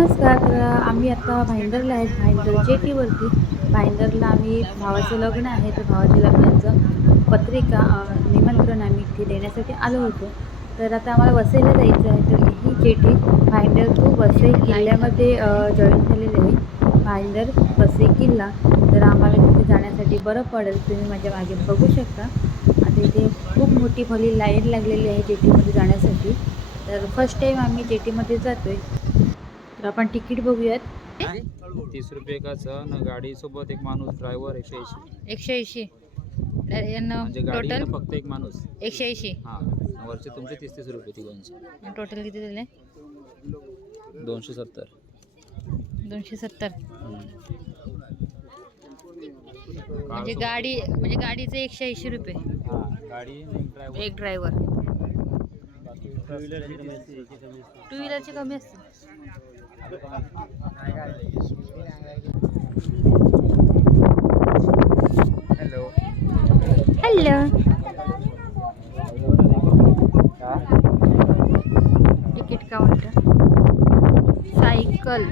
नमस्कार तर आम्ही आता भाईंदरला आहेत भाईंदर जेटीवरती. भाईंदरला आम्ही भावाचं लग्न आहे तर भावाच्या लग्नाचं पत्रिका निमंत्रण आम्ही इथे देण्यासाठी आलो होतो. तर आता आम्हाला वसईला जायचं आहे तर ही जेटी भाईंदर टू वसई किल्ल्यामध्ये जॉईन झालेली आहे. भाईंदर वसई किल्ला तर आम्हाला तिथे जाण्यासाठी बरं पडेल तुम्ही माझ्या मागे बघू शकता. आता इथे खूप मोठी भली लाईन लागलेली आहे जेटीमध्ये जाण्यासाठी. तर फर्स्ट टाईम आम्ही जेटीमध्ये आहे तर आपण तिकीट बघूयात. तीस रुपये एकाच न गाडी सोबत एक माणूस ड्रायव्हर एकशे ऐंशी. एकशे ऐंशी. म्हणजे गाडी फक्त एक माणूस. एकशे ऐंशी. हा. वरचे तुमचे तीस तीस रुपये तिघांचे. टोटल किती झाले दोनशे सत्तर. दोनशे सत्तर. म्हणजे गाडी म्हणजे गाडीचे एकशे ऐंशी रुपये. हा गाडी एक ड्रायव्हर एक ड्रायव्हर बाकी टू व्हीलरची कमी असते hello. Hello. Ticket counter cycle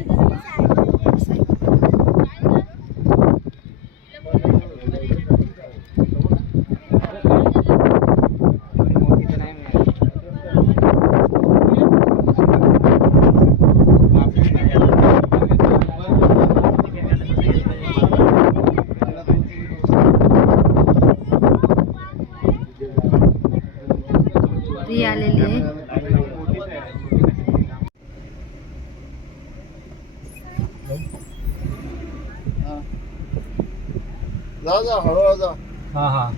ती आलेली आहे. जा जा हळूहळू जा. हा हा.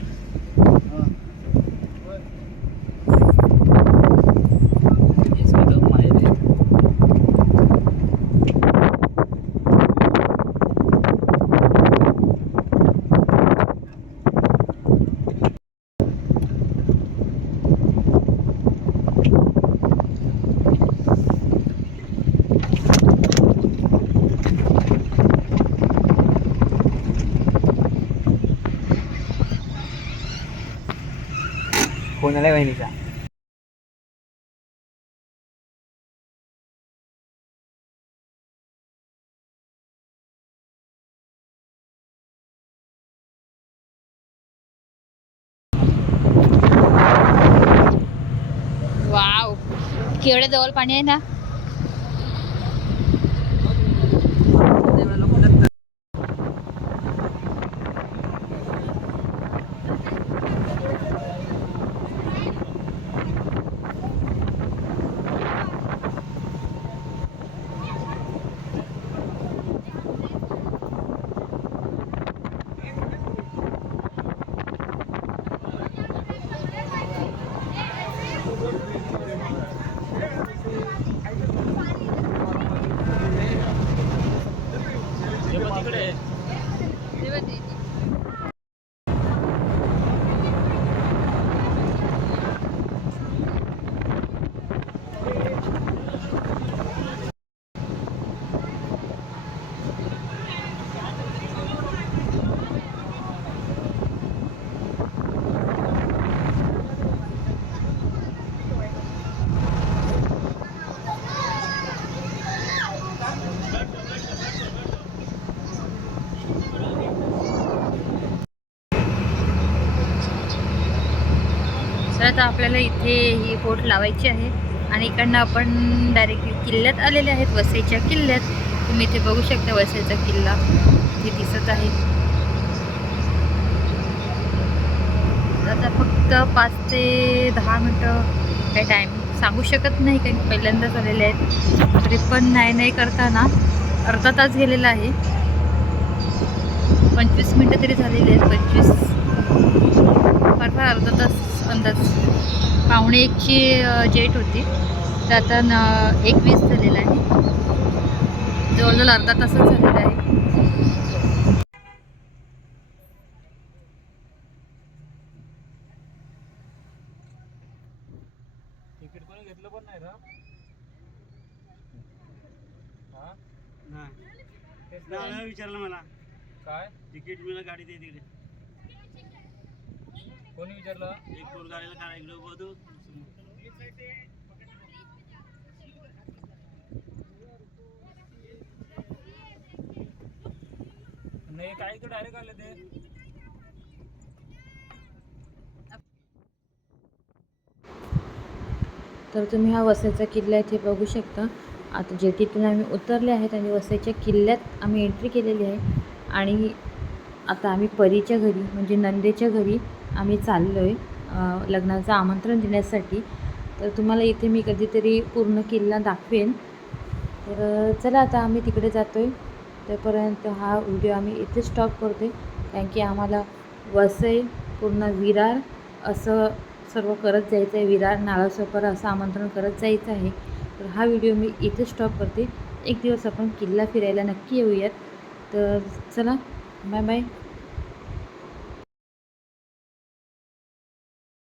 फोन आलाय बहिणीचा. वाव. केवढ्या जवळ पाणी आहे ना? Meyve de yediğim. तर आता आपल्याला इथे ही बोट लावायची आहे. आणि इकडनं आपण डायरेक्टली किल्ल्यात आलेले आहेत वसईच्या किल्ल्यात. तुम्ही इथे बघू शकता वसईचा किल्ला. इथे दिसत आहे. आता फक्त पाच ते दहा मिनटं काही टाईम सांगू शकत नाही काही पहिल्यांदाच आलेले आहेत. तरी पण नाही नाही करताना अर्धा तास गेलेला आहे. पंचवीस मिनटं तरी झालेली आहेत पंचवीस. फार फार अर्धा तास अंदाज. पावणे एकची जेट होती. तर आता न एक वीस झालेला आहे. जवळजवळ अर्धा तासच झालेला आहे. तिकीट कोणी घेतलं पण नाही हा? विचारलं मला. काय? तिकीट मिळालं गाडी दे तिकडे. कोणी विचारलं? एक गाडीला काय बघू. नाही काय डायरेक्ट ते? तर तुम्ही हा वसईचा किल्ला इथे बघू शकता. आता जे तिथून आम्ही उतरले आहेत आणि वसईच्या किल्ल्यात आम्ही एंट्री केलेली आहे. आणि आता आम्ही परीच्या घरी म्हणजे नंदेच्या घरी आम्ही चाललो आहे लग्नाचं आमंत्रण देण्यासाठी. तर तुम्हाला इथे मी कधीतरी पूर्ण किल्ला दाखवेन. तर चला आता आम्ही तिकडे जातो आहे तोपर्यंत हा व्हिडिओ आम्ही इथे स्टॉप करतो आहे कारण की आम्हाला वसई पूर्ण विरार असं सर्व करत जायचं आहे विरार नाळासोपर असं आमंत्रण करत जायचं आहे. तर हा व्हिडिओ मी इथे स्टॉप करते. एक दिवस आपण किल्ला फिरायला नक्की येऊयात. तर चला बाय बाय.